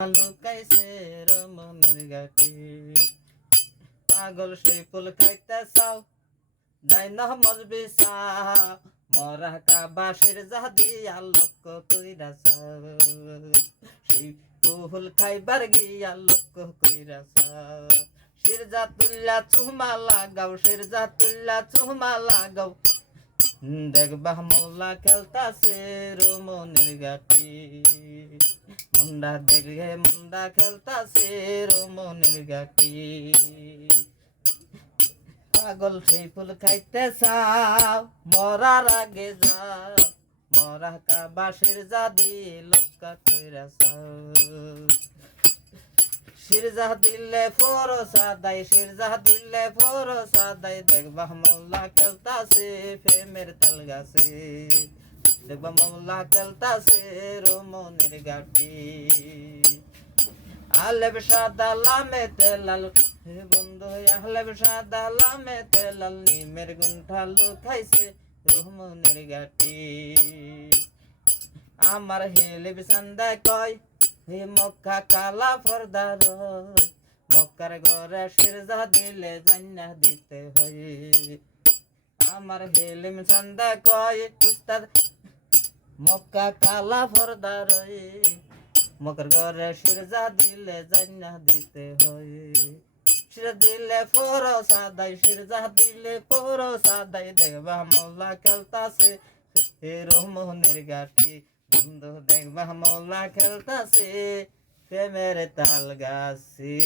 লুকাইছে রমণীর গাটি পাগল সেই ফুল খাইতে চাও যাই না মজবি চাও মরা কাবাসের জাদি আলোক কইরা চাও সেই ফুল খাইবার গিয়া লোক কইরা চাও শিরজা তুল্লা চুমা লাগাও শিরজা তুল্লা চুমা লাগাও দেখবা মোল্লা খেলতাছে রমণীর গাটি মুন্ডা দেখলে মুন্ডা খেলতাছে রমণীর গাটি পাগল সেই ফুল খাইতে চাও মরার আগে যাও মরা কাবাসের জাদি লক্কা কইরা চাও শিরজা দিলে ফরসা দাই শিরজা দিলে ফরসা দাই দেখবা মোল্লা খেলতাছে প্রেমের তাল গাছে দেখবা মোল্লা খেলতাছে রমণীর গাটি আলেব সাদা লামে তেলাল বন্ধু আলেব সাদা লামে তেলাল নিমের গুন্ঠা লুকাইছে রমণীর গাটি আমার হেলে বিছান্দা কয় হে মক্কা কালা ফরদার মক্কার ঘরে শিরজা দিলে জান্না দিতে হয় আমার হেলিম চান্দা কয় উস্তাদ মক্কা কালা ফরদার মক্কার ঘরে শিরজা দিলে জান্না দিতে হয় শির দিলে ফরসা দাই শিরজা দিলে ফরসা দাই দেখবা মোল্লা খেলতাছে রমণীর গাটি বন্ধু দেখবা মোল্লা খেলতাছে প্রেমের তাল গাছে।